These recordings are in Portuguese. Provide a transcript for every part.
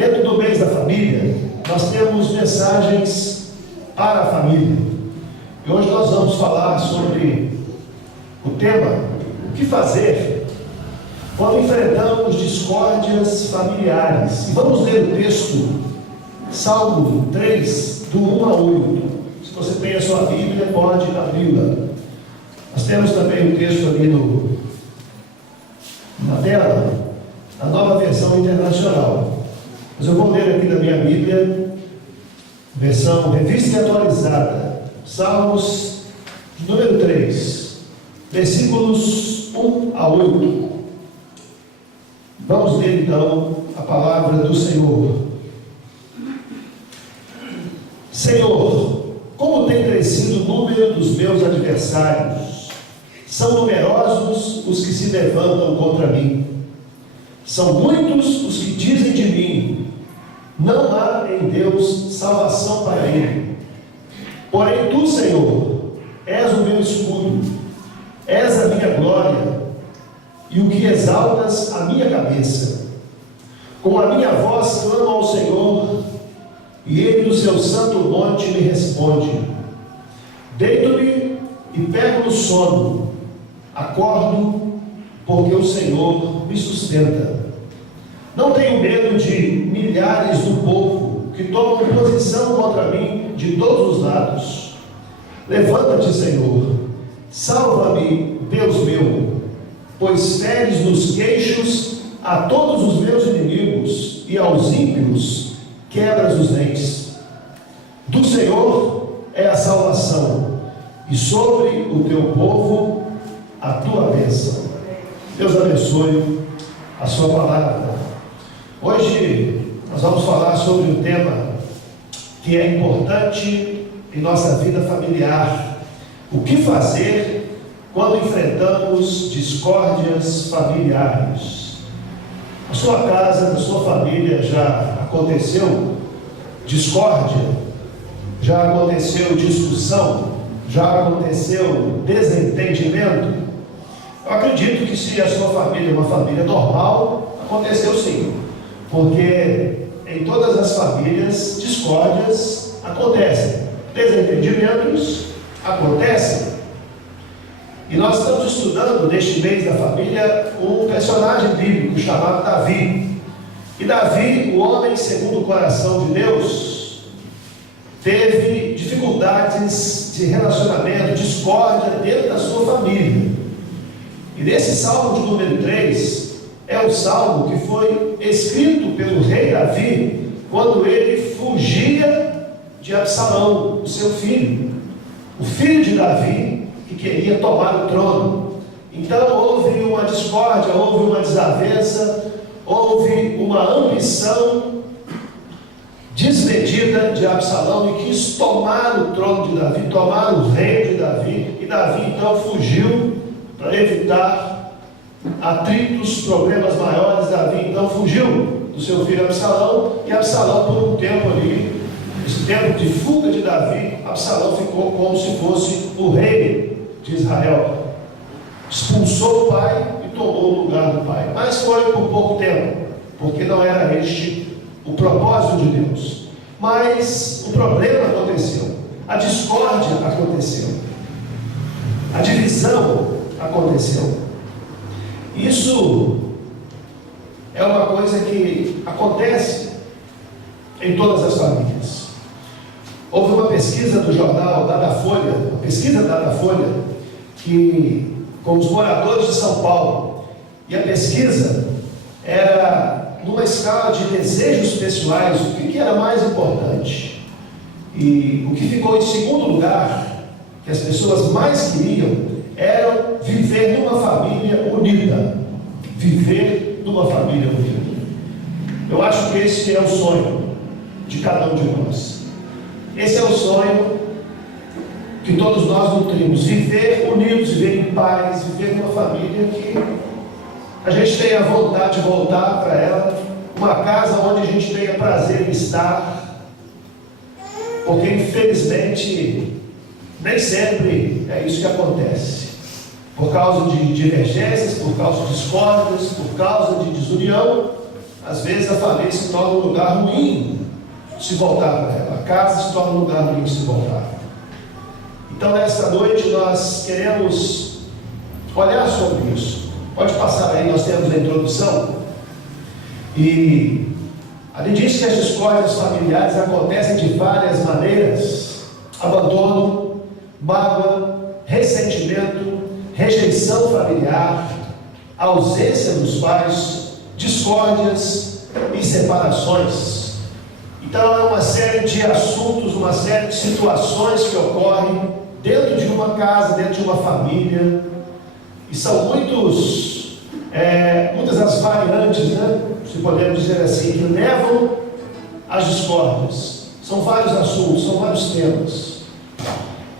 Dentro do mês da família, nós temos mensagens para a família. E hoje nós vamos falar sobre o tema: o que fazer quando enfrentamos discórdias familiares. E vamos ler o texto, Salmo 3, do 1 a 8. Se você tem a sua Bíblia, pode abri-la. Nós temos também o texto ali na tela, a Nova Versão Internacional. Mas eu vou ler aqui da minha Bíblia, versão revista e atualizada, Salmos número 3, versículos 1 a 8. Vamos ler então a palavra do Senhor. Senhor, como tem crescido o número dos meus adversários, são numerosos os que se levantam contra mim. São muitos os que dizem de mim: não há em Deus salvação para ele. Porém tu, Senhor, és o meu escudo, és a minha glória, e o que exaltas a minha cabeça. Com a minha voz clamo ao Senhor, e ele do seu santo monte me responde. Deito-me e pego no sono, acordo, porque o Senhor me sustenta. Não tenho medo de milhares do povo que tomam posição contra mim de todos os lados. Levanta-te, Senhor, salva-me, Deus meu, pois feres nos queixos a todos os meus inimigos, e aos ímpios quebras os dentes. Do Senhor é a salvação, e sobre o teu povo a tua bênção. Deus abençoe a sua palavra. Hoje nós vamos falar sobre um tema que é importante em nossa vida familiar: o que fazer quando enfrentamos discórdias familiares. Na sua casa, na sua família, já aconteceu discórdia? Já aconteceu discussão? Já aconteceu desentendimento? Eu acredito que, se a sua família é uma família normal, aconteceu sim, porque em todas as famílias discórdias acontecem, desentendimentos acontecem. E nós estamos estudando neste mês da família um personagem bíblico chamado Davi. E Davi, o homem segundo o coração de Deus, teve dificuldades de relacionamento, discórdia dentro da sua família. E nesse Salmo de número 3, é o salmo que foi escrito pelo rei Davi quando ele fugia de Absalão, o seu filho, o filho de Davi, que queria tomar o trono. Então houve uma discórdia, houve uma desavença, houve uma ambição desmedida de Absalão, e quis tomar o trono de Davi, tomar o reino de Davi. E Davi então fugiu para evitar atritos, problemas maiores. Davi então fugiu do seu filho Absalão, e Absalão, por um tempo ali, esse tempo de fuga de Davi, Absalão ficou como se fosse o rei de Israel. Expulsou o pai e tomou o lugar do pai, mas foi por pouco tempo, porque não era este o propósito de Deus. Mas o problema aconteceu, a discórdia aconteceu, a divisão aconteceu. Isso é uma coisa que acontece em todas as famílias. Houve uma pesquisa do jornal Datafolha, que com os moradores de São Paulo, e a pesquisa era numa escala de desejos pessoais, o que era mais importante. E o que ficou em segundo lugar, que as pessoas mais queriam, era viver numa família unida. Viver numa família unida. Eu acho que esse é o sonho de cada um de nós. Esse é o sonho que todos nós nutrimos: viver unidos, viver em paz, viver numa família que a gente tenha vontade de voltar para ela, uma casa onde a gente tenha prazer em estar, porque infelizmente nem sempre é isso que acontece. Por causa de divergências, por causa de discórdias, por causa de desunião, Às vezes a família se torna um lugar ruim de se voltar para ela. A casa se torna um lugar ruim de se voltar. Então, nesta noite, nós queremos olhar sobre isso. Pode passar aí, nós temos a introdução. E ali diz que as discórdias familiares acontecem de várias maneiras: abandono, mágoa, ressentimento, rejeição familiar, ausência dos pais, discórdias e separações. Então é uma série de assuntos, uma série de situações que ocorrem dentro de uma casa, dentro de uma família, e são muitas as variantes, né? Se podemos dizer assim, que levam às discórdias. São vários assuntos, são vários temas.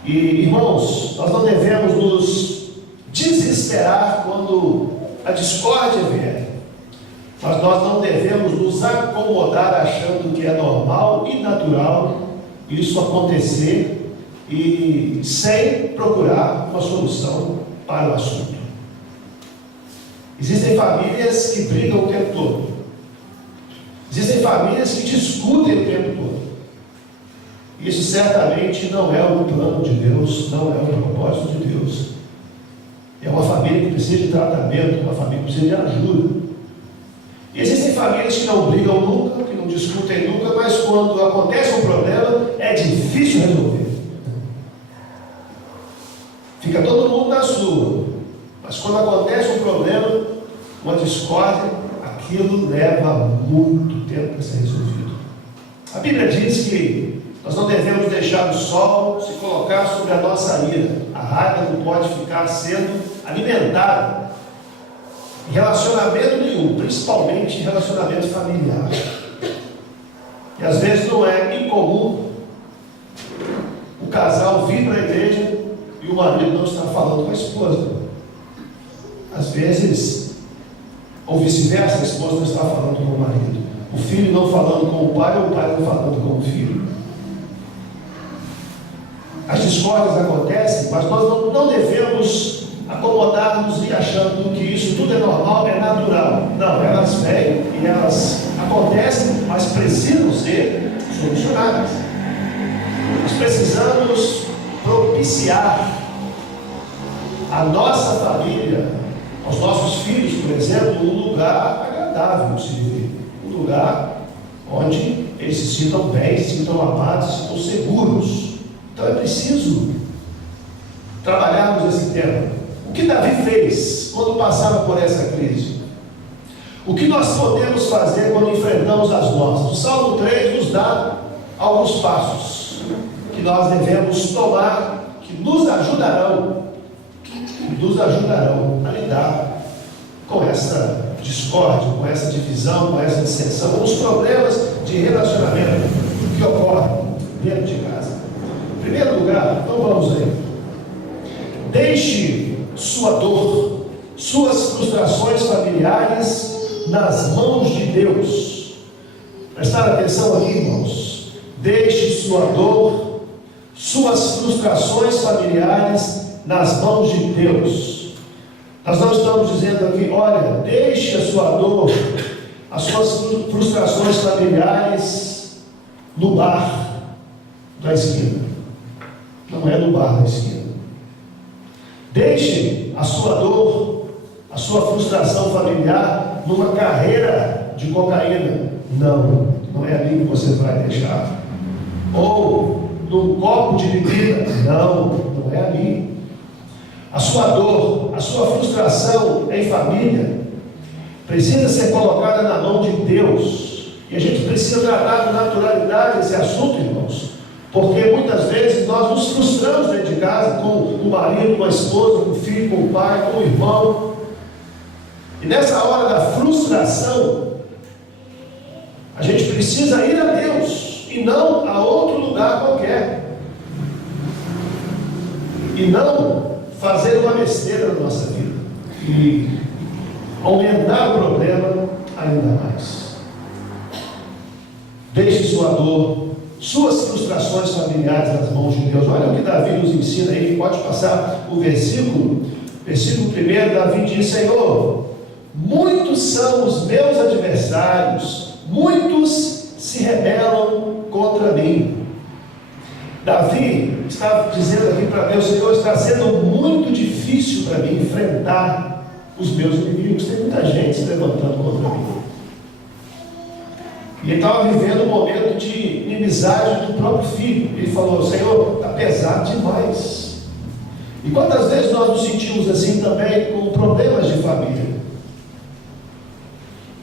E, irmãos, nós não devemos nos desesperar quando a discórdia vier, mas nós não devemos nos acomodar achando que é normal e natural isso acontecer e sem procurar uma solução para o assunto. Existem famílias que brigam o tempo todo. Existem famílias que discutem o tempo todo. Isso certamente não é o plano de Deus, não é o propósito de Deus. É uma família que precisa de tratamento, uma família que precisa de ajuda. E existem famílias que não brigam nunca, que não discutem nunca, mas quando acontece um problema, é difícil resolver. Fica todo mundo na sua, mas quando acontece um problema, uma discórdia, aquilo leva muito tempo para ser resolvido. A Bíblia diz que nós não devemos deixar o sol se colocar sobre a nossa ira. A raiva não pode ficar sendo alimentada em relacionamento nenhum, principalmente em relacionamento familiar. E às vezes não é incomum o casal vir para a igreja e o marido não está falando com a esposa. Às vezes, ou vice-versa, a esposa não está falando com o marido, o filho não falando com o pai, ou o pai não falando com o filho. As discórdias acontecem, mas nós não devemos acomodar-nos e achando que isso tudo é normal, é natural. Não, elas vêm e elas acontecem, mas precisam ser solucionadas. Nós precisamos propiciar a nossa família, aos nossos filhos, por exemplo, um lugar agradável de se viver, um lugar onde eles se sintam bem, se sintam amados, se sintam seguros. Então é preciso trabalharmos esse tema. O que Davi fez quando passava por essa crise? O que nós podemos fazer quando enfrentamos as nossas? O Salmo 3 nos dá alguns passos que nós devemos tomar, que nos ajudarão a lidar com essa discórdia, com essa divisão, com essa dissensão, com os problemas de relacionamento que ocorrem dentro de casa. Em primeiro lugar, então vamos ler. Deixe sua dor, suas frustrações familiares nas mãos de Deus. Prestar atenção aqui, irmãos. Deixe sua dor, suas frustrações familiares nas mãos de Deus. Nós não estamos dizendo aqui, olha, deixe a sua dor, as suas frustrações familiares no bar da esquina. Não é no bar da esquina. Deixe a sua dor, a sua frustração familiar numa carreira de cocaína. Não é ali que você vai deixar. Ou num copo de bebida. Não é ali. A sua dor, a sua frustração em família precisa ser colocada na mão de Deus. E a gente precisa tratar com naturalidade esse assunto, irmãos. Porque muitas vezes nós nos frustramos dentro de casa com o marido, com a esposa, com o filho, com o pai, com o irmão. E nessa hora da frustração, a gente precisa ir a Deus e não a outro lugar qualquer. E não fazer uma besteira na nossa vida e aumentar o problema ainda mais. Deixe sua dor, suas frustrações familiares nas mãos de Deus. Olha o que Davi nos ensina aí. Pode passar o versículo 1. Davi diz: Senhor, muitos são os meus adversários, muitos se rebelam contra mim. Davi está dizendo aqui para Deus: Senhor, está sendo muito difícil para mim enfrentar os meus inimigos. Tem muita gente se levantando contra mim. E ele estava vivendo um momento de inimizade do próprio filho. Ele falou: Senhor, está pesado demais. E quantas vezes nós nos sentimos assim também com problemas de família?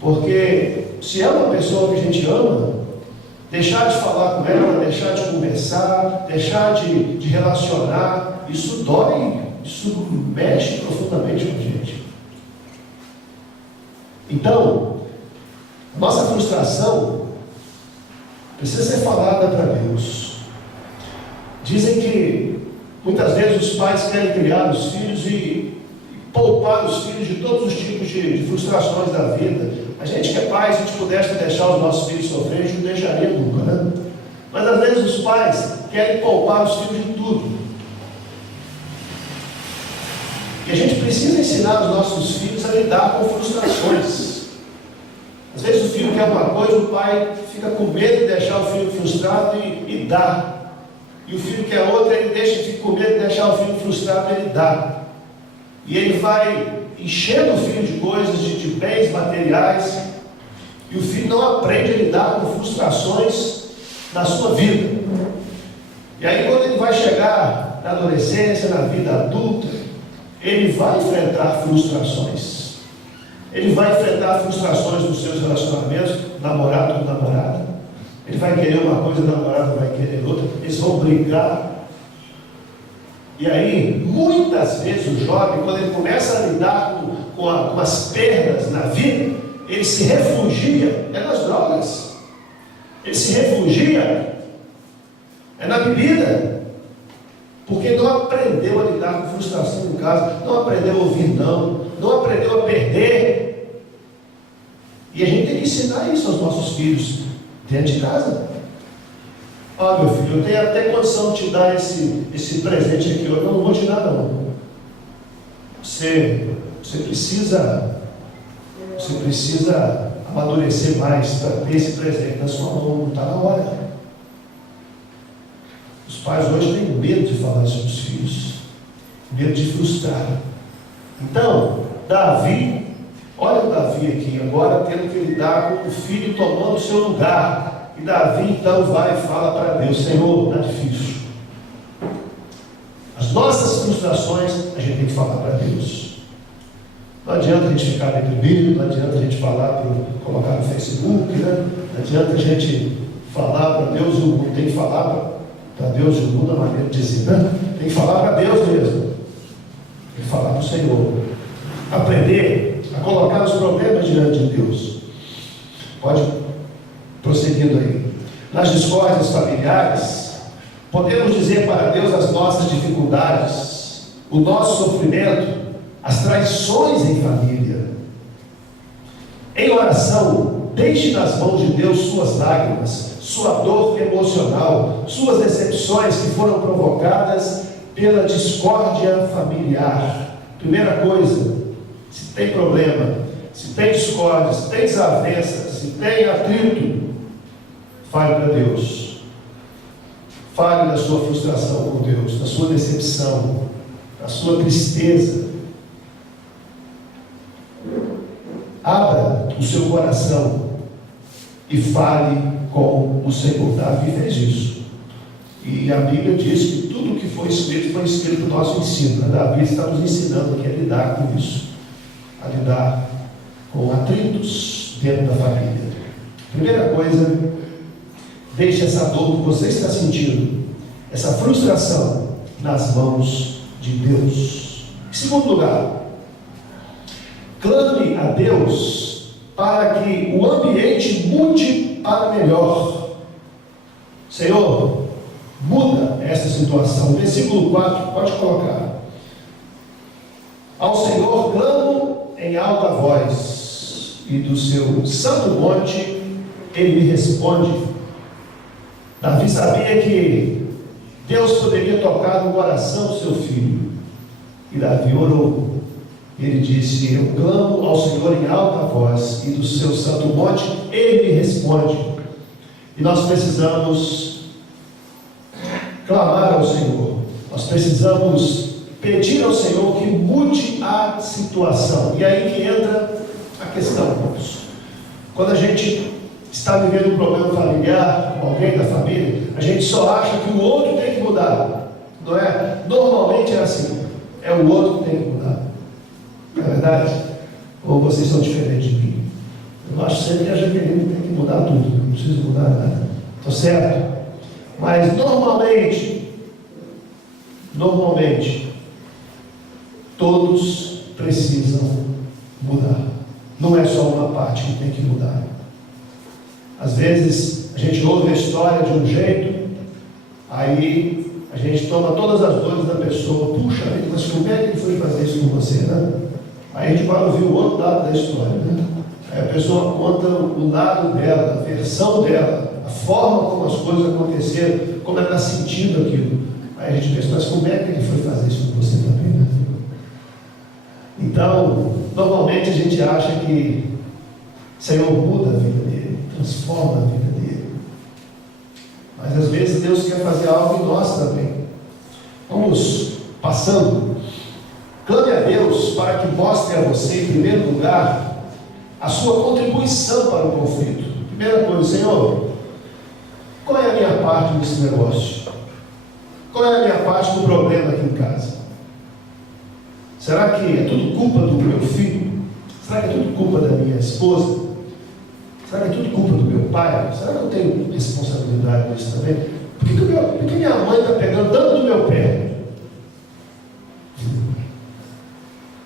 Porque se é uma pessoa que a gente ama, deixar de falar com ela, deixar de conversar, deixar de relacionar, isso dói, isso mexe profundamente com a gente. Então, nossa frustração precisa ser falada para Deus. Dizem que muitas vezes os pais querem criar os filhos e poupar os filhos de todos os tipos de frustrações da vida. A gente que é pai, se a gente pudesse deixar os nossos filhos sofrer, a gente não deixaria nunca, né? Mas às vezes os pais querem poupar os filhos de tudo. E a gente precisa ensinar os nossos filhos a lidar com frustrações. Às vezes o filho quer uma coisa, o pai fica com medo de deixar o filho frustrado e dá. E o filho quer outra, ele deixa, fica com medo de deixar o filho frustrado, ele dá. E ele vai enchendo o filho de coisas, de bens materiais, e o filho não aprende a lidar com frustrações na sua vida. E aí, quando ele vai chegar na adolescência, na vida adulta, ele vai enfrentar frustrações. Ele vai enfrentar frustrações nos seus relacionamentos, namorado com namorada. Ele vai querer uma coisa, o namorado vai querer outra. Eles vão brigar. E aí, muitas vezes o jovem, quando ele começa a lidar com as perdas na vida, ele se refugia nas drogas. Ele se refugia na bebida. Porque não aprendeu a lidar com frustração em casa, não aprendeu a ouvir não aprendeu a perder. E a gente tem que ensinar isso aos nossos filhos dentro de casa. Ó, meu filho, eu tenho até condição de te dar esse presente aqui hoje, eu não vou te dar não. Você precisa amadurecer mais para ter esse presente na sua mão, não está na hora. Os pais hoje têm medo de falar isso para os filhos, medo de frustrar. Então, Davi, olha o Davi aqui, agora tendo que lidar com o filho tomando o seu lugar. E Davi então vai e fala para Deus: Senhor, está difícil. As nossas frustrações a gente tem que falar para Deus. Não adianta a gente ficar deprimido, não adianta a gente falar, colocar no Facebook, né? Não adianta a gente falar para Deus, tem que falar para Deus de uma maneira de dizer, né? Tem que falar para Deus mesmo. Tem que falar para o Senhor. Aprender a colocar os problemas diante de Deus. Pode prosseguindo aí. Nas discórdias familiares, podemos dizer para Deus as nossas dificuldades, o nosso sofrimento, as traições em família. Em oração, deixe nas mãos de Deus suas lágrimas, sua dor emocional, suas decepções que foram provocadas pela discórdia familiar. Primeira coisa, se tem problema, se tem discórdia, se tem desavença, se tem atrito, fale para Deus. Fale da sua frustração com Deus, da sua decepção, da sua tristeza. Abra o seu coração e fale com o Senhor. Davi fez isso. E a Bíblia diz que tudo que foi escrito no nosso ensino. Davi está nos ensinando aqui a lidar com isso, a lidar com atritos dentro da família. Primeira coisa, deixe essa dor que você está sentindo, essa frustração, nas mãos de Deus. Em segundo lugar, clame a Deus para que o ambiente mude para melhor. Senhor, muda essa situação. Versículo 4, pode colocar. Ao Senhor clamo em alta voz, e do seu santo monte Ele me responde. Davi sabia que Deus poderia tocar no coração do seu filho, e Davi orou. Ele disse: eu clamo ao Senhor em alta voz, e do seu santo monte Ele me responde. E nós precisamos clamar ao Senhor, nós precisamos pedir ao Senhor que mude a situação. E aí que entra a questão, irmãos. Quando a gente está vivendo um problema familiar com alguém da família, a gente só acha que o outro tem que mudar, não é? Normalmente é assim, é o outro que tem que mudar. Não é verdade? Ou vocês são diferentes de mim? Eu acho sempre que a Jaqueline tem que mudar tudo, não preciso mudar nada. Estou certo? Mas normalmente, todos precisam mudar. Não é só uma parte que tem que mudar. Às vezes a gente ouve a história de um jeito, aí a gente toma todas as dores da pessoa. Puxa vida, mas como é que ele foi fazer isso com você, né? Aí a gente vai ouvir o outro lado da história, né? Aí a pessoa conta o lado dela, a versão dela, a forma como as coisas aconteceram, como ela está sentindo aquilo. Aí a gente pensa, mas como é que ele foi fazer isso com você também, né? Então, normalmente a gente acha que o Senhor muda a vida dele, transforma a vida dele. Mas às vezes Deus quer fazer algo em nós também. Vamos passando. Clame a Deus para que mostre a você, em primeiro lugar, a sua contribuição para o conflito. Primeira coisa: Senhor, qual é a minha parte nesse negócio? Qual é a minha parte do problema aqui em casa? Será que é tudo culpa do meu filho? Será que é tudo culpa da minha esposa? Será que é tudo culpa do meu pai? Será que eu tenho responsabilidade nisso também? Por que minha mãe está pegando tanto do meu pé?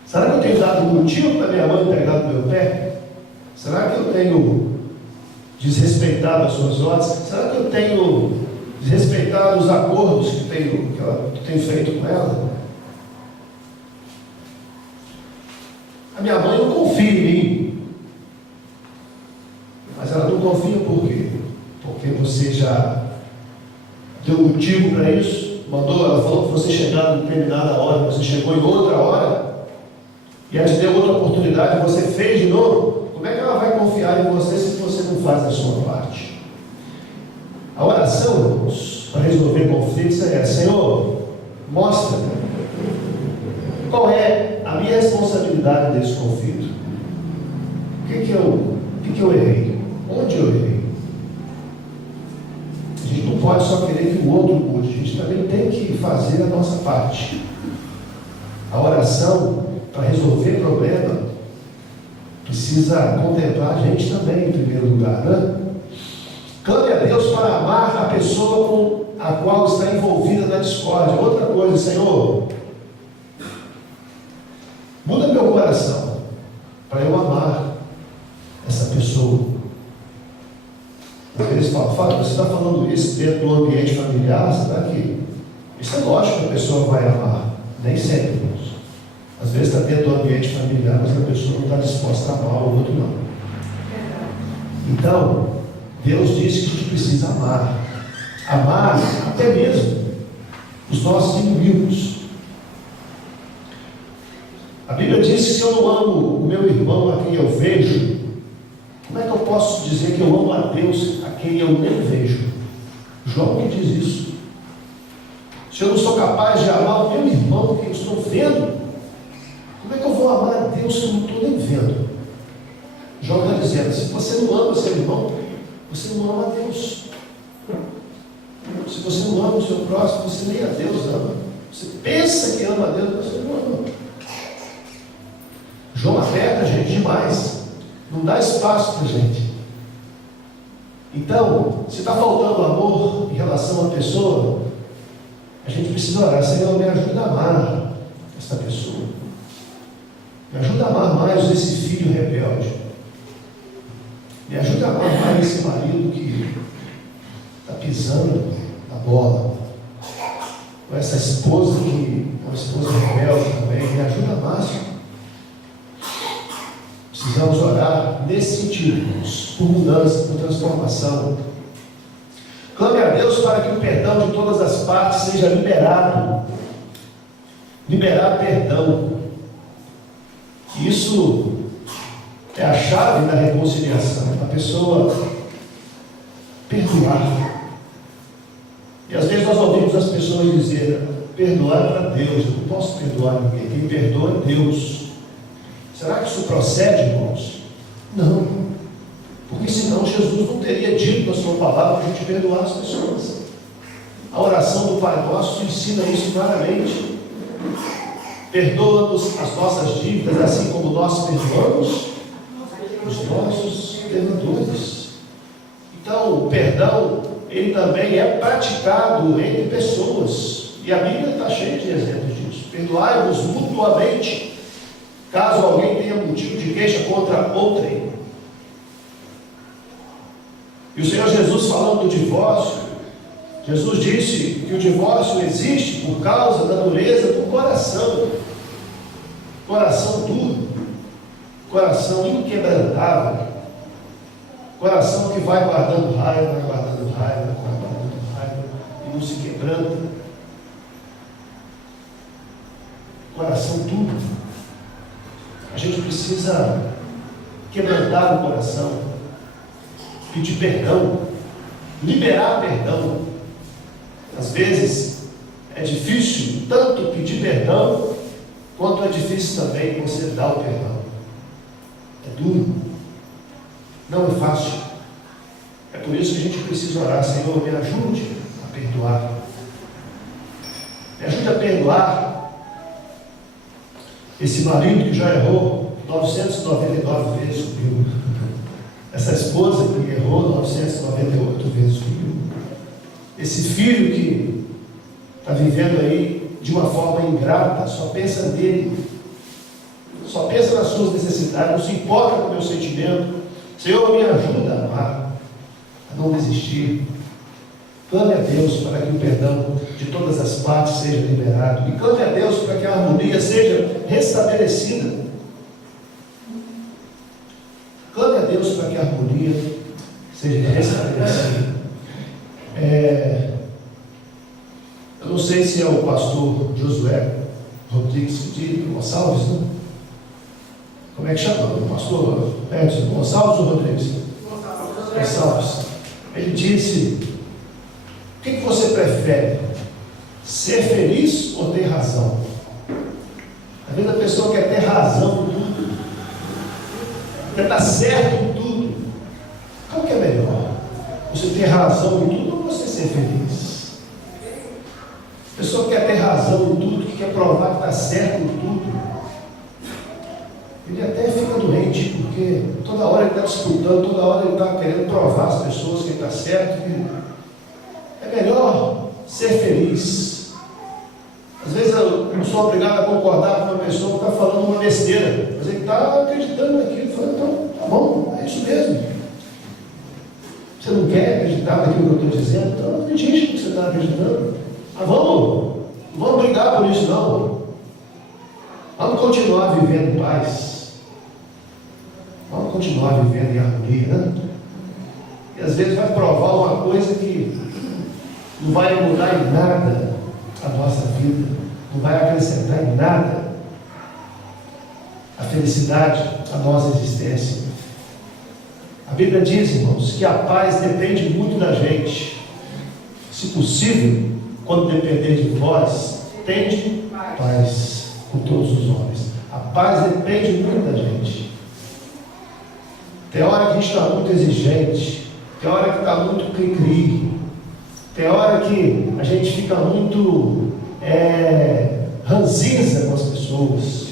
Será que eu tenho dado motivo para minha mãe pegar do meu pé? Será que eu tenho desrespeitado as suas ordens? Será que eu tenho desrespeitado os acordos que tenho feito com ela? A minha mãe não confia em mim. Mas ela não confia por quê? Porque você já deu motivo para isso? Ela falou que você chegar em determinada hora, você chegou em outra hora, e ela te deu outra oportunidade, você fez de novo. Como é que ela vai confiar em você se você não faz a sua parte? A oração, irmãos, para resolver conflitos é: Senhor, mostra qual é a minha responsabilidade nesse conflito. O que eu errei? Onde eu errei? A gente não pode só querer que o outro mude, a gente também tem que fazer a nossa parte. A oração, para resolver problema, precisa contemplar a gente também, em primeiro lugar, né? Clame a Deus para amar a pessoa com a qual está envolvida na discórdia. Outra coisa: Senhor, muda meu coração para eu amar essa pessoa. Às vezes fala, você está falando isso dentro do ambiente familiar? Será que isso é lógico que a pessoa vai amar? Nem sempre, irmãos. Às vezes está dentro do ambiente familiar, mas a pessoa não está disposta a amar o outro, não. Então, Deus disse que a gente precisa amar. Amar até mesmo os nossos inimigos. A Bíblia diz que se eu não amo o meu irmão a quem eu vejo, como é que eu posso dizer que eu amo a Deus a quem eu nem vejo? João que diz isso. Se eu não sou capaz de amar o meu irmão que eu estou vendo, como é que eu vou amar a Deus que eu não estou nem vendo? João está dizendo: se você não ama seu irmão, você não ama a Deus. Se você não ama o seu próximo, você nem a Deus ama. Você pensa que ama a Deus, mas você não ama. João aperta a gente demais. Não dá espaço para a gente. Então, se está faltando amor em relação à pessoa, a gente precisa orar: Senhor, me ajuda a amar essa pessoa. Me ajuda a amar mais esse filho rebelde. Me ajuda a amar mais esse marido que está pisando na bola. Ou essa esposa que é uma esposa rebelde também. Me ajuda a amar. Precisamos orar nesse sentido, por mudança, por transformação. Clame a Deus para que o perdão de todas as partes seja liberado. Liberar perdão. Isso é a chave da reconciliação, a pessoa perdoar. E às vezes nós ouvimos as pessoas dizer: perdoar para Deus, eu não posso perdoar ninguém, quem perdoa é Deus. Será que isso procede, irmãos? Não, porque senão Jesus não teria dito na sua palavra para a gente perdoar as pessoas. A oração do Pai Nosso ensina isso claramente. Perdoa-nos as nossas dívidas, assim como nós perdoamos os nossos devedores. Então, o perdão, ele também é praticado entre pessoas. E a Bíblia está cheia de exemplos disso. Perdoai-vos mutuamente, caso alguém tenha motivo de queixa contra outrem. E o Senhor Jesus, falando do divórcio, Jesus disse que o divórcio existe por causa da dureza do coração. Coração duro, coração inquebrantável, coração que vai guardando raiva, vai guardando raiva, vai guardando raiva e não se quebranta. Coração duro. A gente precisa quebrantar o coração, pedir perdão, liberar perdão. Às vezes é difícil tanto pedir perdão, quanto é difícil também você dar o perdão. É duro, não é fácil. É por isso que a gente precisa orar: Senhor, me ajude a perdoar. Me ajude a perdoar esse marido que já errou 999 vezes comigo. Essa esposa que errou 998 vezes comigo. Esse filho que está vivendo aí de uma forma ingrata, só pensa nele, só pensa nas suas necessidades, não se importa com o meu sentimento. Senhor, me ajuda a amar, a não desistir. Clame a Deus para que o perdão de todas as partes seja liberado, e clame a Deus para que a harmonia seja restabelecida. Clame a Deus para que a harmonia seja restabelecida. Eu não sei se é o pastor Josué Rodrigues de Gonçalves, né? Como é que chama? O pastor Edson Gonçalves ou Rodrigues? Gonçalves. Ele disse: o que você prefere? Ser feliz ou ter razão? Às vezes a pessoa quer ter razão em tudo, quer estar certo em tudo. Qual que é melhor? Você ter razão em tudo ou você ser feliz? A pessoa quer ter razão em tudo, que quer provar que está certo em tudo. Ele até fica doente, porque toda hora ele está disputando, toda hora ele está querendo provar às pessoas que ele está certo. É melhor ser feliz. Às vezes eu não sou obrigado a concordar com uma pessoa que está falando uma besteira, mas ele está acreditando naquilo, falando: então, tá bom, é isso mesmo. Você não quer acreditar naquilo que eu estou dizendo? Então acredite no que você está acreditando. Mas não vamos brigar por isso, não. Vamos continuar vivendo em paz. Vamos continuar vivendo em harmonia, né? E às vezes vai provar uma coisa que não vai mudar em nada a nossa vida, não vai acrescentar em nada a felicidade, a nossa existência. A Bíblia diz, irmãos, que a paz depende muito da gente. Se possível, quando depender de vós, tende paz com todos os homens. A paz depende muito da gente. Tem hora que a gente está muito exigente, tem hora que está muito cri-cri, tem hora que a gente fica muito ranzinza com as pessoas,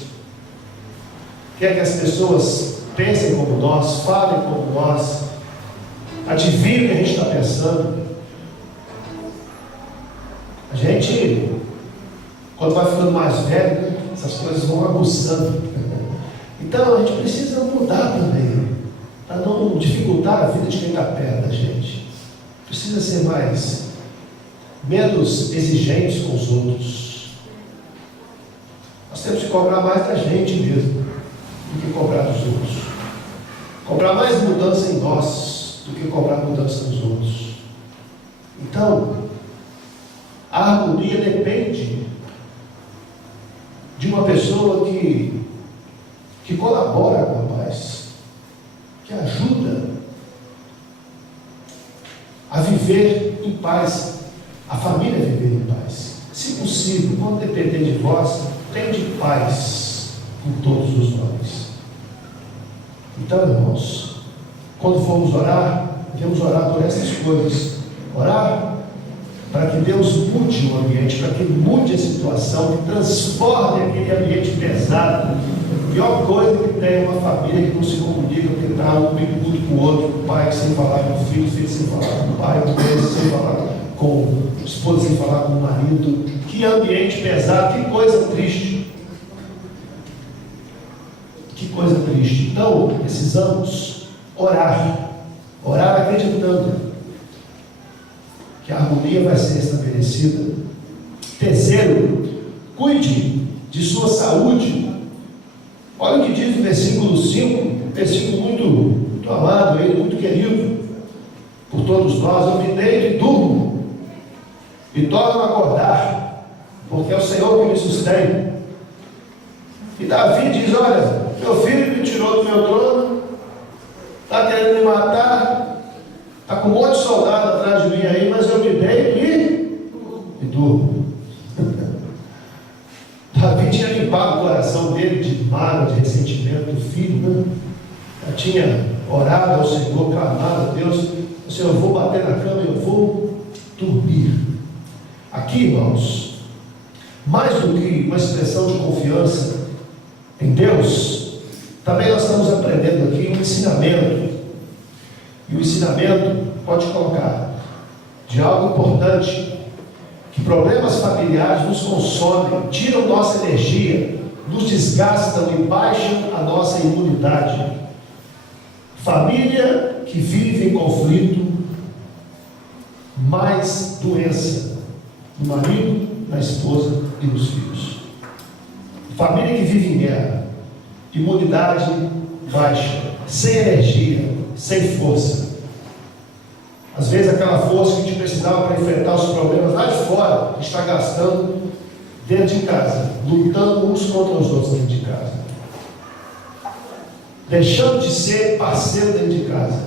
quer que as pessoas pensem como nós, falem como nós, adivinhem o que a gente está pensando. A gente, quando vai ficando mais velho, essas coisas vão aguçando. Então a gente precisa mudar também, para não dificultar a vida de quem está perto da gente. Precisa ser menos exigentes com os outros. Nós temos que cobrar mais da gente mesmo do que cobrar dos outros. Cobrar mais mudança em nós do que cobrar mudança nos outros. Então, a harmonia depende de uma pessoa que colabora com a paz, que ajuda a viver em paz, a família a viver em paz. Se possível, quando depender de vós, tende paz com todos os homens. Então, irmãos, quando formos orar, devemos orar por essas coisas. Orar para que Deus mude o ambiente, para que mude a situação, que transforme aquele ambiente pesado. A pior coisa que tem é uma família que não se comunica, que está um puto com o outro, o pai sem falar com o filho, filho sem falar com o pai, o pai sem falar com o esposo, sem falar com o marido. Que ambiente pesado, que coisa triste. Que coisa triste. Então, precisamos orar. Orar acreditando que a harmonia vai ser estabelecida. Terceiro, cuide de sua saúde. Olha o que diz o versículo 5, versículo muito amado, muito querido por todos nós. Eu me deito e durmo, e torno a acordar, porque é o Senhor que me sustém. E Davi diz: olha, meu filho me tirou do meu trono, está querendo me matar, está com um monte de soldado atrás de mim aí, mas eu me deito e durmo. Davi tinha limpado o coração dele de mágoa, de ressentimento do filho, né? Já tinha orado ao Senhor, clamado a Deus: Senhor, eu vou bater na cama e eu vou dormir. Aqui, irmãos, mais do que uma expressão de confiança em Deus, também nós estamos aprendendo aqui um ensinamento. E o ensinamento, pode colocar, de algo importante, que problemas familiares nos consomem, tiram nossa energia, nos desgastam e baixam a nossa imunidade. Família que vive em conflito, mais doença no marido, na esposa e nos filhos. Família que vive em guerra, imunidade baixa, sem energia, sem força. Às vezes aquela força que a gente precisava para enfrentar os problemas lá de fora, está gastando dentro de casa, lutando uns contra os outros dentro de casa, deixando de ser parceiro dentro de casa,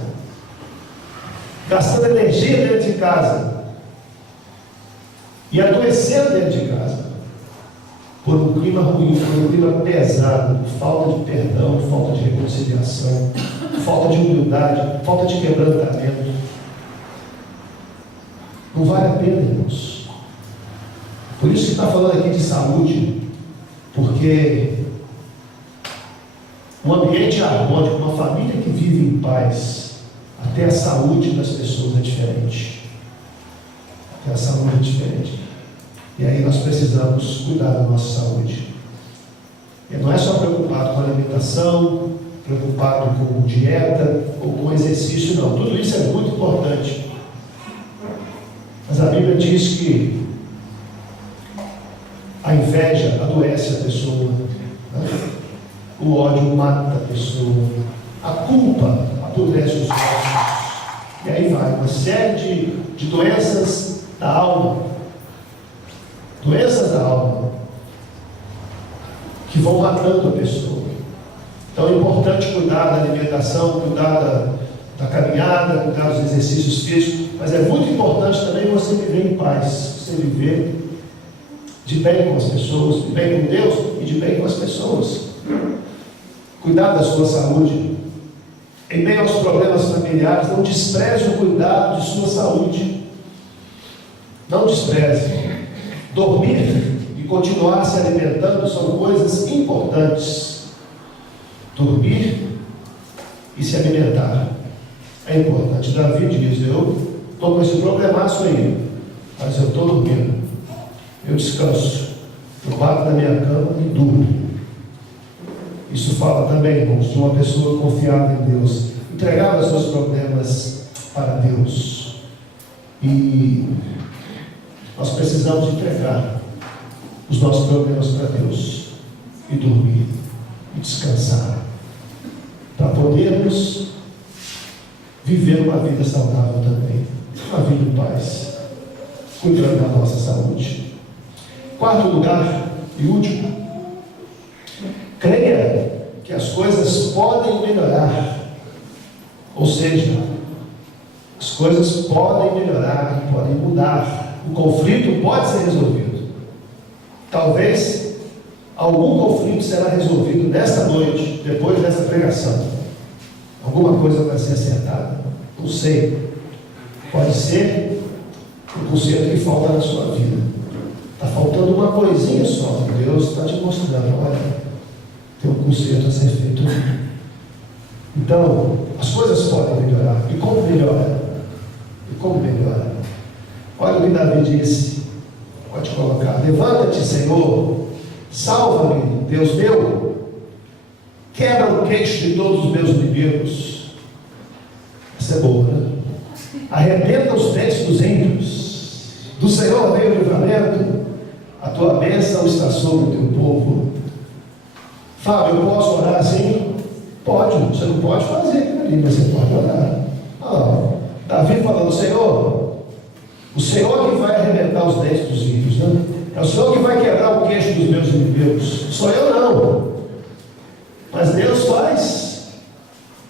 gastando energia dentro de casa e adoecendo dentro de casa, por um clima ruim, por um clima pesado, falta de perdão, falta de reconciliação, falta de humildade, falta de quebrantamento. Não vale a pena, irmãos. Por isso que está falando aqui de saúde, porque um ambiente harmônico, uma família que vive em paz, até a saúde das pessoas é diferente. Até a saúde é diferente. E aí nós precisamos cuidar da nossa saúde. E não é só preocupado com alimentação, preocupado com dieta ou com exercício, não. Tudo isso é muito importante. Mas a Bíblia diz que a inveja adoece a pessoa, né? O ódio mata a pessoa, a culpa apodrece os ossos, e aí vai uma série de doenças da alma, que vão matando a pessoa. Então é importante cuidar da alimentação, cuidar da caminhada, cuidar dos exercícios físicos, mas é muito importante também você viver em paz, você viver de bem com as pessoas, de bem com Deus e de bem com as pessoas. Cuidar da sua saúde. Em meio aos problemas familiares, não despreze o cuidado de sua saúde. Não despreze. Dormir e continuar se alimentando são coisas importantes. Dormir e se alimentar é importante. Davi diz: eu estou com esse problemaço aí, mas eu estou dormindo, eu descanso, eu bato na minha cama e durmo. Isso fala também, irmãos, de uma pessoa confiada em Deus, entregava os seus problemas para Deus. E nós precisamos entregar os nossos problemas para Deus e dormir e descansar, para podermos viver uma vida saudável também, uma vida em paz, cuidando da nossa saúde. Quarto lugar e último, creia que as coisas podem melhorar. Ou seja, as coisas podem melhorar, podem mudar. O conflito pode ser resolvido. Talvez algum conflito será resolvido nesta noite, depois dessa pregação. Alguma coisa vai ser acertada. Não sei. Pode ser o conserto que falta na sua vida. Está faltando uma coisinha só. Deus está te mostrando, olha, tem um conserto a ser feito. Então, as coisas podem melhorar. E como melhora? E como melhora? Olha o que Davi disse. Pode colocar: levanta-te, Senhor, salva-me, Deus meu, quebra o queixo de todos os meus inimigos. Essa é boa, né? Arrebenta os dentes dos ímpios. Do Senhor veio o livramento, a tua bênção está sobre o teu povo. Fábio, eu posso orar assim? Pode, você não pode fazer aquilo ali, mas você pode orar. Davi falando: Senhor, o Senhor que vai arrebentar os dentes dos ímpios, né? É o Senhor que vai quebrar o queixo dos meus inimigos. Sou eu não. Mas Deus faz.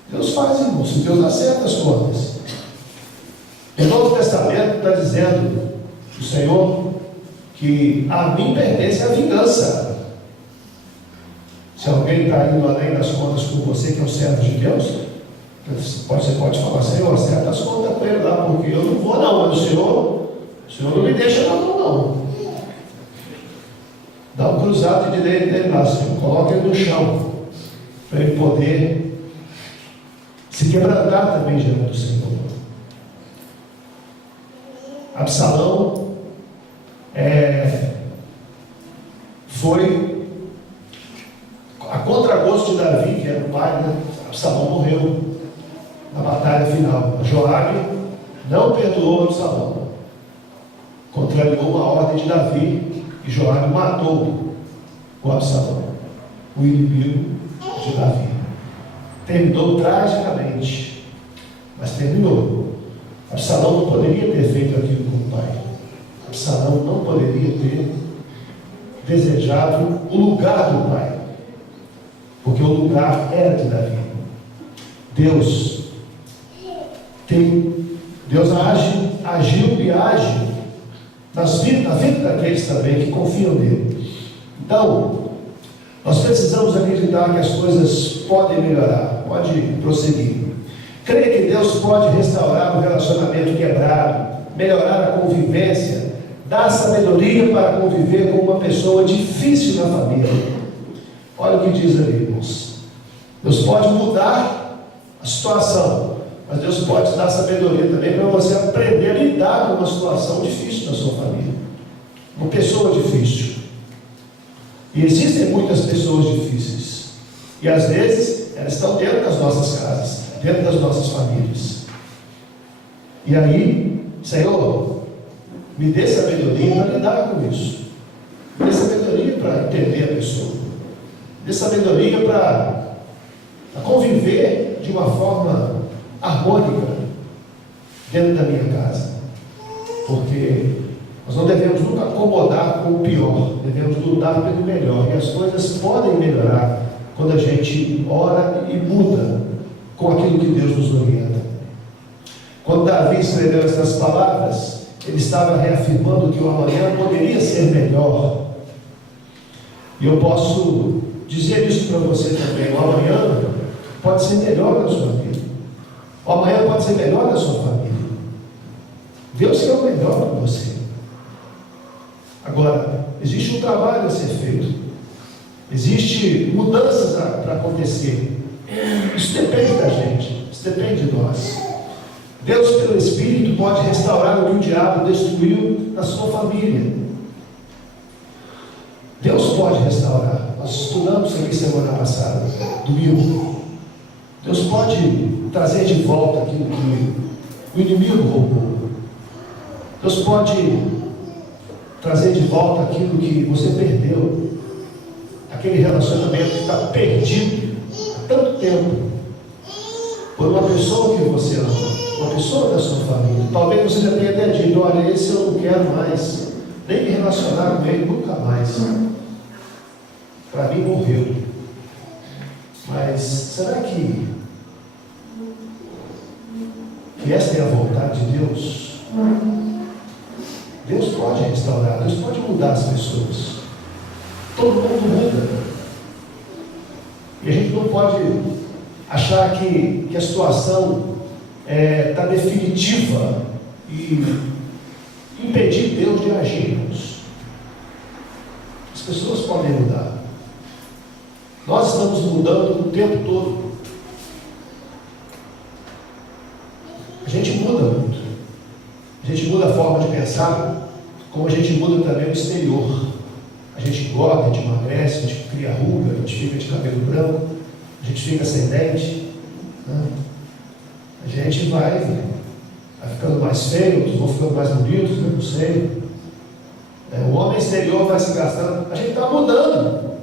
Deus faz, irmãos. Deus acerta as contas. O Novo Testamento está dizendo o Senhor que a mim pertence a vingança. Se alguém está indo além das contas com você, que é um servo de Deus, você pode falar: Senhor, acerta as contas com ele lá, porque eu não vou não, mas o Senhor não me deixa na mão não. Dá um cruzado de direito dele lá, Senhor, coloca ele no chão, para ele poder se quebrantar também diante do Senhor. Absalão foi a contragosto de Davi, que era o pai, né? Absalão morreu na batalha final. Joabe não perdoou Absalão, contrariou uma ordem de Davi, e Joabe matou o Absalão, o inimigo de Davi. Terminou tragicamente, mas terminou. Absalão não poderia ter feito aquilo com o pai. Absalão não poderia ter desejado o lugar do pai, porque o lugar era de Davi. Deus agiu e age na vida daqueles também que confiam nele. Então, nós precisamos acreditar que as coisas podem melhorar, pode prosseguir. Creia que Deus pode restaurar o relacionamento quebrado, melhorar a convivência, dar sabedoria para conviver com uma pessoa difícil na família. Olha o que diz ali, irmãos. Deus pode mudar a situação, mas Deus pode dar sabedoria também para você aprender a lidar com uma situação difícil na sua família. Uma pessoa difícil. E existem muitas pessoas difíceis. E às vezes elas estão dentro das nossas casas, dentro das nossas famílias. E aí, Senhor, me dê sabedoria para lidar com isso. Me dê sabedoria para entender a pessoa. Me dê sabedoria para conviver de uma forma harmônica dentro da minha casa. Porque nós não devemos nunca acomodar com o pior, devemos lutar pelo melhor. E as coisas podem melhorar quando a gente ora e muda com aquilo que Deus nos orienta. Quando Davi escreveu essas palavras, ele estava reafirmando que o amanhã poderia ser melhor. E eu posso dizer isso para você também: o amanhã pode ser melhor na sua vida. O amanhã pode ser melhor na sua família. Deus quer o melhor para você. Agora, existe um trabalho a ser feito. Existem mudanças para acontecer. Isso depende da gente. Isso depende de nós. Deus, pelo Espírito, pode restaurar o que o diabo destruiu na sua família. Deus pode restaurar. Nós estudamos aqui semana passada, domingo. Deus pode trazer de volta aquilo que o inimigo roubou. Deus pode trazer de volta aquilo que você perdeu. Aquele relacionamento que está perdido há tanto tempo por uma pessoa que você ama, uma pessoa da sua família. Talvez você já tenha até dito: olha, esse eu não quero mais nem me relacionar com ele nunca mais. Para mim morreu. Mas será que esta é a vontade de Deus? Deus pode restaurar, Deus pode mudar as pessoas. Todo mundo muda. E a gente não pode achar que a situação está definitiva e impedir Deus de agirmos. As pessoas podem mudar. Nós estamos mudando o tempo todo. A gente muda muito. A gente muda a forma de pensar, como a gente muda também o exterior. A gente engorda, a gente emagrece, a gente cria ruga, a gente fica de cabelo branco, a gente fica sem dente, né? A gente vai ficando mais feio, outros vão ficando mais bonitos, né? Não sei. O homem exterior vai se gastando. A gente está mudando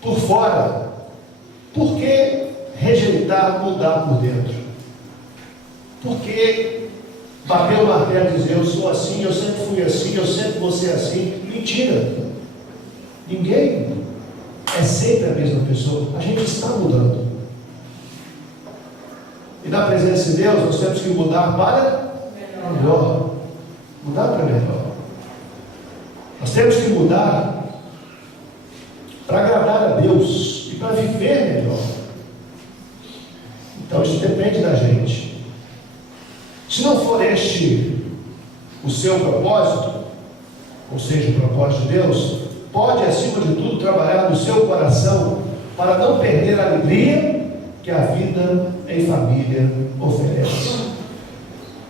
por fora. Por que rejeitar mudar por dentro? Por que bater o martelo e dizer eu sou assim, eu sempre fui assim, eu sempre vou ser assim? Mentira! Ninguém é sempre a mesma pessoa. A gente está mudando. E na presença de Deus nós temos que mudar para melhor. Mudar para melhor. Nós temos que mudar para agradar a Deus e para viver melhor. Então isso depende da gente. Se não for este o seu propósito, ou seja, o propósito de Deus, pode acima de tudo trabalhar no seu coração para não perder a alegria que a vida em família oferece.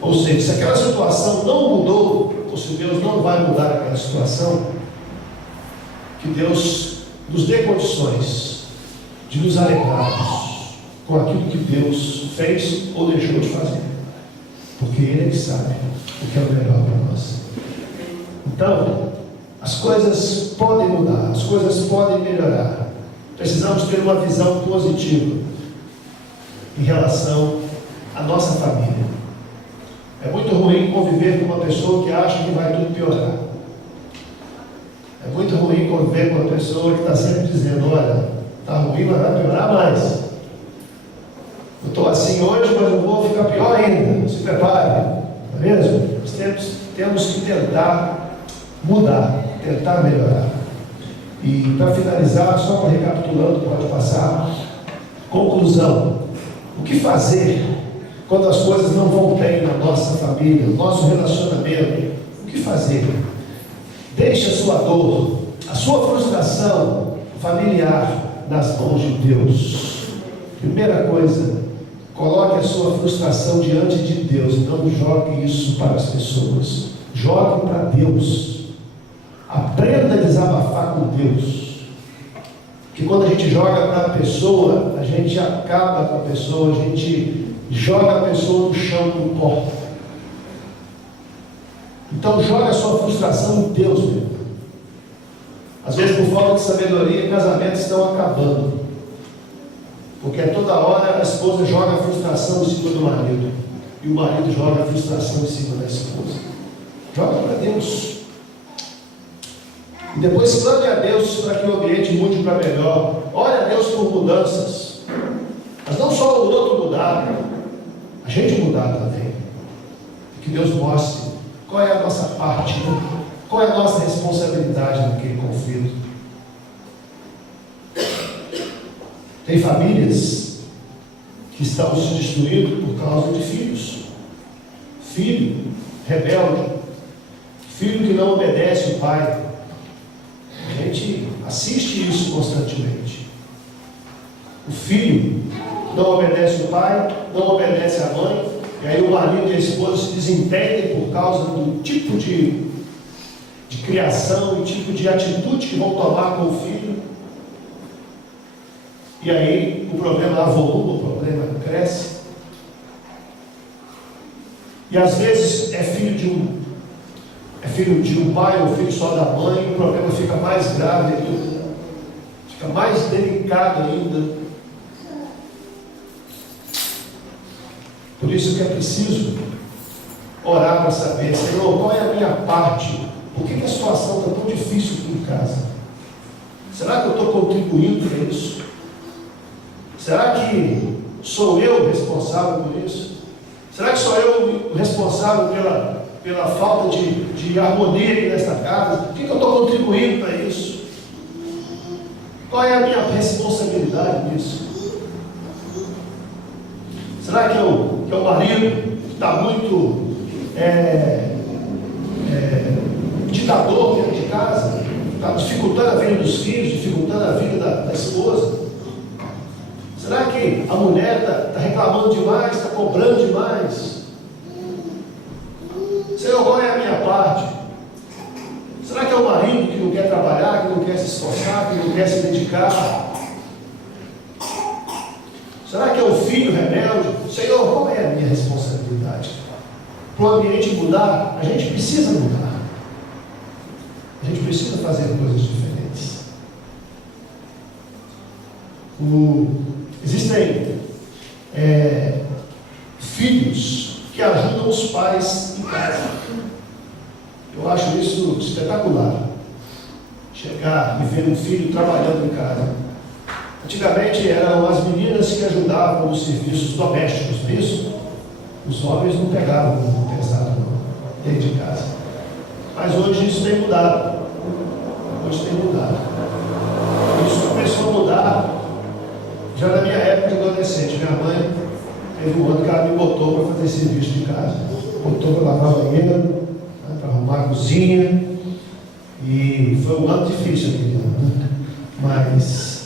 Ou seja, se aquela situação não mudou, ou se Deus não vai mudar aquela situação, que Deus nos dê condições de nos alegrarmos com aquilo que Deus fez ou deixou de fazer, porque Ele é que sabe o que é o melhor para nós. Então, as coisas podem mudar, as coisas podem melhorar. Precisamos ter uma visão positiva em relação à nossa família. É muito ruim conviver com uma pessoa que acha que vai tudo piorar. É muito ruim conviver com uma pessoa que está sempre dizendo, olha, está ruim, mas vai piorar mais. Eu estou assim hoje, mas eu vou ficar pior ainda. Se prepare, não é mesmo? Nós temos que tentar mudar, tentar melhorar. E para finalizar, só para recapitulando, pode passar. Conclusão. O que fazer quando as coisas não vão bem na nossa família, no nosso relacionamento? O que fazer? Deixe a sua dor, a sua frustração familiar nas mãos de Deus. Primeira coisa, coloque a sua frustração diante de Deus. Não jogue isso para as pessoas. Jogue para Deus. Aprenda a desabafar com Deus. Porque quando a gente joga para a pessoa, a gente acaba com a pessoa, a gente joga a pessoa no chão, no pó. Então joga a sua frustração em Deus mesmo. Às vezes por falta de sabedoria, casamentos estão acabando. Porque toda hora a esposa joga a frustração em cima do marido. E o marido joga a frustração em cima da esposa. Joga para Deus. E depois clame a Deus para que o ambiente mude para melhor. Ore a Deus por mudanças. Mas não só o outro mudar, a gente mudar também. Que Deus mostre qual é a nossa parte, qual é a nossa responsabilidade naquele conflito. Tem famílias que estão se destruindo por causa de filhos. Filho rebelde, filho que não obedece o pai. A gente assiste isso constantemente. O filho não obedece o pai, não obedece a mãe, e aí o marido e a esposa se desentendem por causa do tipo de criação e tipo de atitude que vão tomar com o filho. E aí o problema avoluma, o problema cresce. E às vezes é filho de um pai ou filho só da mãe, e o problema fica mais grave ainda, fica mais delicado ainda. Por isso que é preciso orar para saber, Senhor, qual é a minha parte? Por que a situação está tão difícil aqui em casa? Será que eu estou contribuindo para isso? Será que sou eu responsável por isso? Será que sou eu o responsável pela falta de harmonia aqui nesta casa? O que eu estou contribuindo para isso? Qual é a minha responsabilidade nisso? Será que é o marido que está muito ditador dentro de casa? Está dificultando a vida dos filhos, dificultando a vida da esposa? Será que a mulher está reclamando demais, está cobrando demais? Senhor, qual é a minha parte? Será que é o marido que não quer trabalhar, que não quer se esforçar, que não quer se dedicar? Será que é o filho rebelde? Senhor, qual é a minha responsabilidade? Para o ambiente mudar, a gente precisa mudar. A gente precisa fazer coisas diferentes. Existem filhos que ajudam os pais em casa. Eu acho isso espetacular. Chegar e ver um filho trabalhando em casa. Antigamente eram as meninas que ajudavam nos serviços domésticos, isso os homens não pegavam pesado dentro de casa. Mas hoje isso tem mudado. Hoje tem mudado. Isso começou a mudar já na minha época de adolescente. Minha mãe teve um ano que ela me botou para fazer serviço de casa. Botou para lavar banheiro, para arrumar a cozinha. E foi um ano difícil aquele ano, mas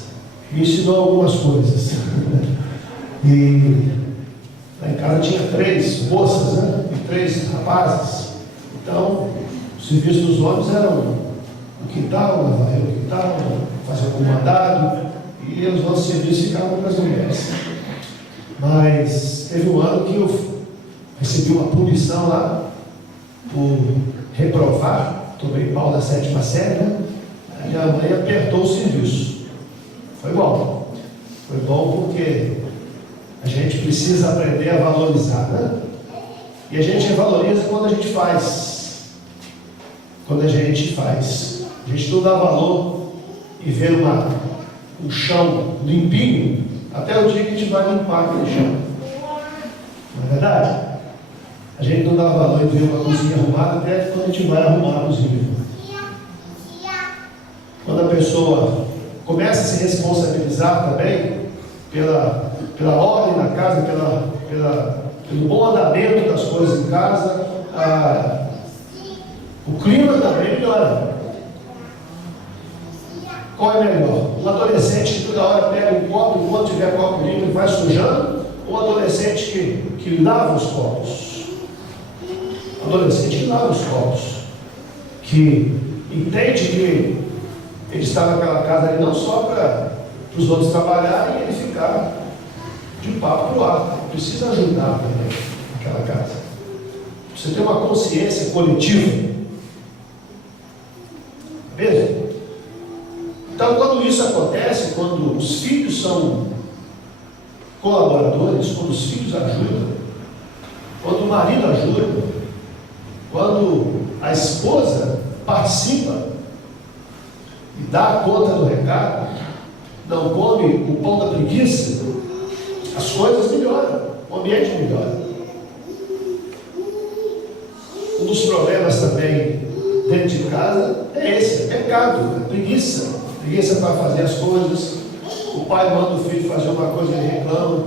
me ensinou algumas coisas. E lá em casa tinha 3 moças, né? E 3 rapazes. Então, o serviço dos homens era o quintal, lavar o quintal, fazer algum mandado, e os nossos serviços ficavam para as mulheres. Mas teve um ano que eu recebi uma punição lá por reprovar, tomei pau da 7ª série, né? A minha mãe apertou o serviço. Foi bom. Foi bom porque a gente precisa aprender a valorizar, né? E a gente valoriza quando a gente faz. Quando a gente faz. A gente não dá valor e vê um chão limpinho até o dia que a gente vai limpar aquele chão. Não é verdade? A gente não dá valor e vê uma cozinha arrumada até quando a gente vai arrumar a cozinha. Quando a pessoa começa a se responsabilizar também pela ordem na casa, pelo bom andamento das coisas em casa, o clima também melhora. Qual é melhor? Um adolescente que toda hora pega um copo, enquanto tiver copo limpo, ele vai sujando, ou um adolescente que lava os copos? Adolescente que lava os copos, que entende que ele está naquela casa ali não só para os outros trabalharem e ele ficar de papo para o ar. Precisa ajudar também naquela casa. Você tem uma consciência coletiva. Mesmo? Então, quando isso acontece, quando os filhos são colaboradores, quando os filhos ajudam, quando o marido ajuda, quando a esposa participa e dá conta do recado, não come o pão da preguiça, as coisas melhoram, o ambiente melhora. Um dos problemas também dentro de casa é esse, é pecado, é preguiça para fazer as coisas. O pai manda o filho fazer uma coisa e ele reclama,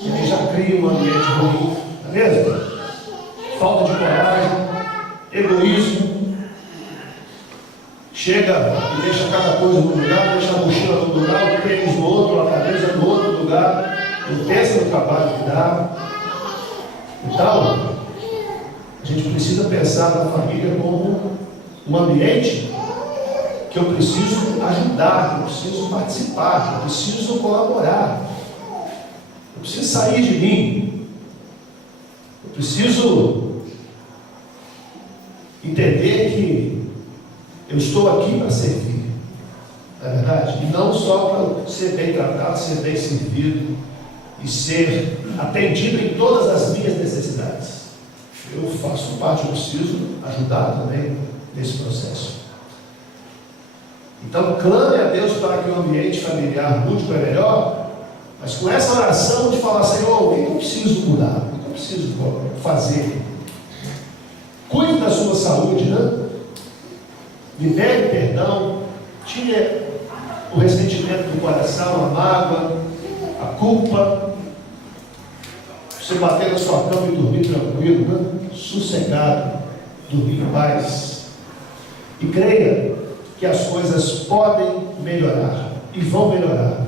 e aí já cria um ambiente ruim, não é mesmo? Falta de coragem, egoísmo, chega e deixa cada coisa no lugar, deixa a mochila no lugar, o tênis no outro, a cabeça no outro lugar, não pensa no trabalho que dá. Então, a gente precisa pensar na família como um ambiente que eu preciso ajudar, que eu preciso participar, que eu preciso colaborar. Eu preciso sair de mim. Eu preciso entender que eu estou aqui para servir. Não é verdade? E não só para ser bem tratado, ser bem servido e ser atendido em todas as minhas necessidades. Eu faço parte, eu preciso ajudar também nesse processo. Então, clame a Deus para que o ambiente familiar mude para melhor, Mas com essa oração de falar, Senhor, o que eu preciso mudar? O que eu preciso fazer? Cuide da sua saúde, né? Libere perdão, tire o ressentimento do coração, a mágoa, a culpa. Você bater na sua cama e dormir tranquilo, né? Sossegado, dormir em paz. E creia que as coisas podem melhorar e vão melhorar.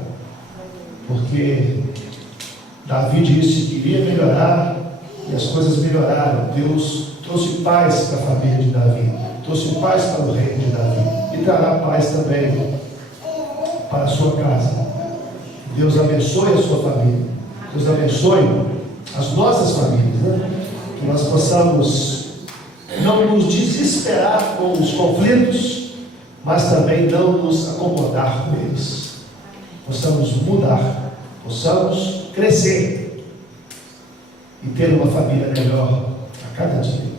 Porque Davi disse que iria melhorar e as coisas melhoraram. Deus trouxe paz para a família de Davi, trouxe paz para o reino de Davi e trará paz também para a sua casa. Deus abençoe a sua família, Deus abençoe as nossas famílias, né? Que nós possamos não nos desesperar com os conflitos, mas também não nos acomodar com eles. Possamos mudar, possamos crescer e ter uma família melhor a cada dia.